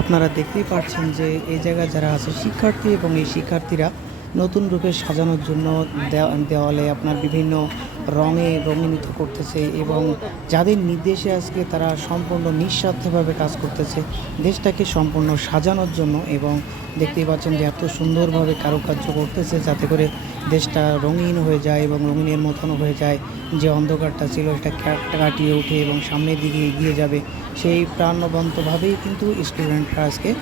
আপনারা দেখতেই পাচ্ছেন যে এই জায়গায় যারা আছে শিক্ষার্থী এবং এই শিক্ষার্থীরা নতুন রূপে সাজানোর জন্য দেওয়া- দেওয়ালে আপনার বিভিন্ন রঙে রঙিনিত করতেছে এবং যাদের নির্দেশে আজকে তারা সম্পূর্ণ নিঃস্বার্থভাবে কাজ করতেছে, দেশটাকে সম্পূর্ণ সাজানোর জন্য এবং দেখতেই পাচ্ছেন যে এত সুন্দরভাবে কারুকার্য করতেছে যাতে করে দেশটা রঙিন হয়ে যায় এবং রঙিনের মতন হয়ে যায়। যে অন্ধকারটা ছিল সেটা কাটিয়ে উঠে এবং সামনের দিকে এগিয়ে যাবে, সেই প্রাণবন্তভাবেই কিন্তু স্টুডেন্টরা আজকে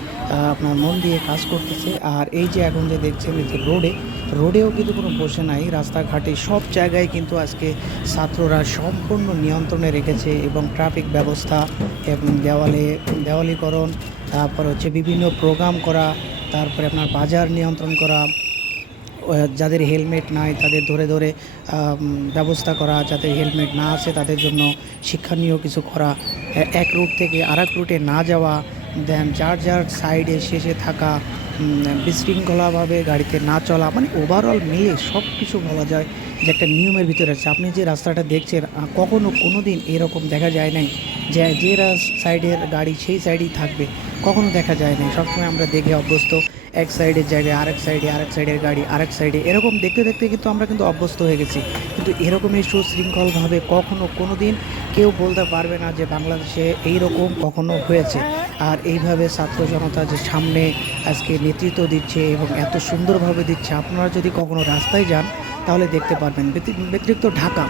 আপনার মন দিয়ে কাজ করতেছে। আর এই যে এখন যে দেখছেন যে রোডে, রোডেও কিন্তু কোনো বসে নাই। রাস্তাঘাটে সব জায়গায় কিন্তু আজকে ছাত্ররা সম্পূর্ণ নিয়ন্ত্রণে রেখেছে এবং ট্রাফিক ব্যবস্থা, এবং দেওয়ালে, দেওয়ালিকরণ, তারপর হচ্ছে বিভিন্ন প্রোগ্রাম করা, তারপরে আপনার বাজার নিয়ন্ত্রণ করা যাদের হেলমেট নাই তাদের ধরে ধরে ব্যবস্থা করা, যাদের হেলমেট না আছে তাদের জন্য শিক্ষণীয় কিছু করা। এক রুট থেকে আরেক রুটে না যাওয়া দেন যার যার সাইডে শেষে থাকা বিশৃঙ্খলাভাবে গাড়িতে না চলা মানে ওভারঅল মিলে সব কিছু বলা যায় যে একটা নিয়মের ভিতরে আছে। আপনি যে রাস্তাটা দেখছেন কখনও কোনো দিন এরকম দেখা যায় নাই যে যে সাইডের গাড়ি সেই সাইডেই থাকবে। কখনো দেখা যায় নাই। সবসময় আমরা দেখে অভ্যস্ত। এক সাইডের জায়গায় আরেক সাইডে, আরেক সাইডের গাড়ি, আরেক সাইডে। এরকম দেখতে দেখতে কিন্তু আমরা কিন্তু অভ্যস্ত হয়ে গেছি। কিন্তু এরকমই সুশৃঙ্খলভাবে কখনো কোনো দিন কেউ বলতে পারবে না যে বাংলাদেশে এই রকম কখনো হয়েছে। আর এইভাবে ছাত্র জনতা যে সামনে আজকে নেতৃত্ব দিচ্ছে এবং এত সুন্দরভাবে দিচ্ছে, আপনারা যদি কখনো রাস্তায় যান, তাহলে দেখতে পারবেন। ব্যতিরিক্ত ঢাকা।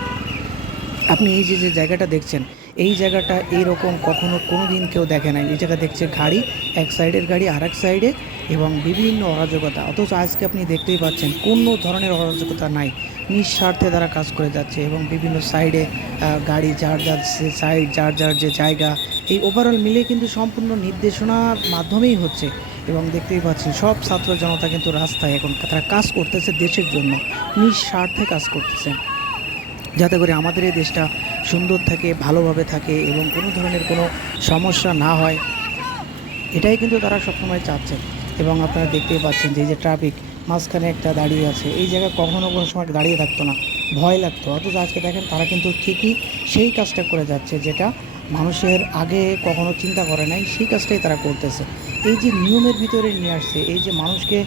আপনি এই যে যে জায়গাটা দেখছেন এই জায়গাটা এইরকম কখনো কোনো দিন কেউ দেখে নাই। এই জায়গা দেখছে গাড়ি, এক সাইডের গাড়ি আর এক সাইডে এবং বিভিন্ন অরাজকতা। অথচ আজকে আপনি দেখতেই পাচ্ছেন, কোনো ধরনের অরাজকতা নাই। নিঃস্বার্থে তারা কাজ করে যাচ্ছে এবং বিভিন্ন সাইডে গাড়ি, যার যার সাইড, যার যার যে জায়গা, এই ওভারঅল মিলে কিন্তু সম্পূর্ণ নির্দেশনার মাধ্যমেই হচ্ছে। এবং দেখতেই পাচ্ছেন, সব ছাত্র জনতা কিন্তু রাস্তায় এখন তারা কাজ করতেছে দেশের জন্য, নিঃস্বার্থে কাজ করতেছে। যাতে করে আমাদের এই দেশটা সুন্দর থাকে, ভালোভাবে থাকে এবং কোনো ধরনের কোনো সমস্যা না হয়, এটাই কিন্তু তারা সবসময় চাচ্ছেন। এবং আপনারা দেখতেই পাচ্ছেন যে এই যে ট্রাফিক মাঝখানে একটা দাঁড়িয়ে আছে। এই জায়গায় কখনো কোনো সময় দাঁড়িয়ে থাকতো না, ভয় লাগতো। অথচ আজকে দেখেন তারা কিন্তু ঠিকই সেই কাজটা করে যাচ্ছে, যেটা মানুষের আগে কখনো চিন্তা করে নাই, সেই কাজটাই তারা করতেছে। এই যে নিয়মের ভিতরে নিয়ে আসছে, এই যে মানুষকে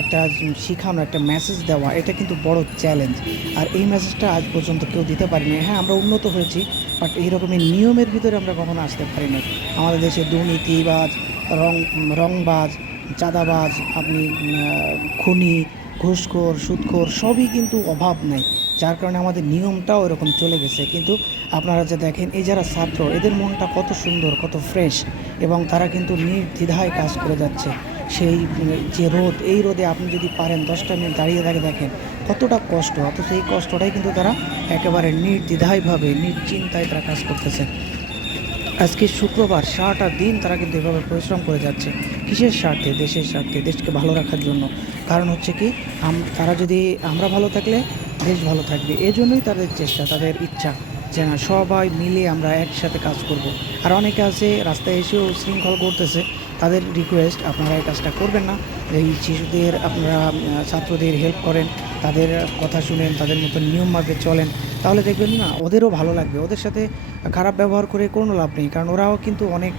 একটা শিখানো, একটা মেসেজ দেওয়া, এটা কিন্তু বড় চ্যালেঞ্জ আর এই মেসেজটা আজ পর্যন্ত কেউ দিতে পারিনি। হ্যাঁ আমরা উন্নত হয়েছি বাট এইরকমের নিয়মের ভিতরে আমরা কখনো আসতে পারিনি। আমাদের দেশে দুর্নীতিবাজ রং রংবাজ চাঁদাবাজ আপনি খুনি, ঘুষখোর, সুদখোর, সবই কিন্তু অভাব নেই। যার কারণে আমাদের নিয়মটাও এরকম চলে গেছে। কিন্তু আপনারা যে দেখেন, এই যারা ছাত্র, এদের মনটা কত সুন্দর, কত ফ্রেশ এবং তারা কিন্তু নির্দ্বিধায় কাজ করে যাচ্ছে। সেই, যে রোদ, এই রোদে আপনি যদি পারেন দশটা মিনিট দাঁড়িয়ে থাকে দেখেন, কতটা কষ্ট। অথচ এই কষ্টটাই কিন্তু তারা একেবারে নির্দ্বিধায়ভাবে, নিশ্চিন্তায় তারা কাজ করতেছে। আজকে শুক্রবার সারাটা দিন তারা কিন্তু এভাবে পরিশ্রম করে যাচ্ছে, কিসের স্বার্থে? দেশের স্বার্থে, দেশকে ভালো রাখার জন্য। কারণ হচ্ছে কি তারা যদি আমরা ভালো থাকলে দেশ ভালো থাকবে। এই জন্যই তাদের চেষ্টা, তাদের ইচ্ছা যে না, সবাই মিলে আমরা একসাথে কাজ করব। আর অনেকে আছে, রাস্তায় এসেও শৃঙ্খল করতেছে। তাদের রিকোয়েস্ট আপনারা এই কাজটা করবেন না। এই শিশুদের, আপনারা ছাত্রদের হেল্প করেন, তাদের কথা শুনেন, তাদের মতো নিয়ম মাফিক চলেন। তাহলে দেখবেন না, ওদেরও ভালো লাগবে। ওদের সাথে খারাপ ব্যবহার করে কোনো লাভ নেই। কারণ ওরাও কিন্তু অনেক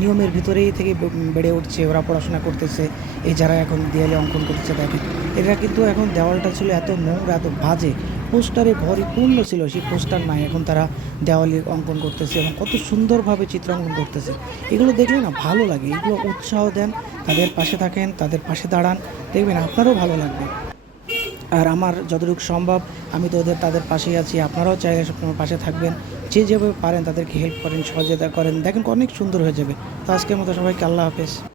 নিয়মের ভিতরেই থেকে বেড়ে উঠছে, ওরা পড়াশোনা করতেছে, এই যারা এখন দেয়ালে অঙ্কন করতেছে দেখেন। এরা কিন্তু এখন দেওয়ালটা ছিল এত নোংরা, এত বাজে, পোস্টারে ভরিপূর্ণ ছিল, সেই পোস্টার নাই, এখন তারা দেওয়ালে অঙ্কন করতেছে এবং কত সুন্দরভাবে চিত্রাঙ্কন করতেছে। এগুলো দেখলে না ভালো লাগে, এগুলো উৎসাহ দেন, তাদের পাশে থাকেন, তাদের পাশে দাঁড়ান, দেখবেন আপনারও ভালো লাগবে। আর আমার যতটুকু সম্ভব, আমি তো ওদের, তাদের পাশেই আছি। আপনারাও চাইলে সবসময় পাশে থাকবেন। যে যেভাবে পারেন তাদেরকে হেল্প করেন, সহযোগিতা করেন। দেখেন অনেক সুন্দর হয়ে যাবে। তো আজকের মতো সবাইকে আল্লাহ হাফেজ।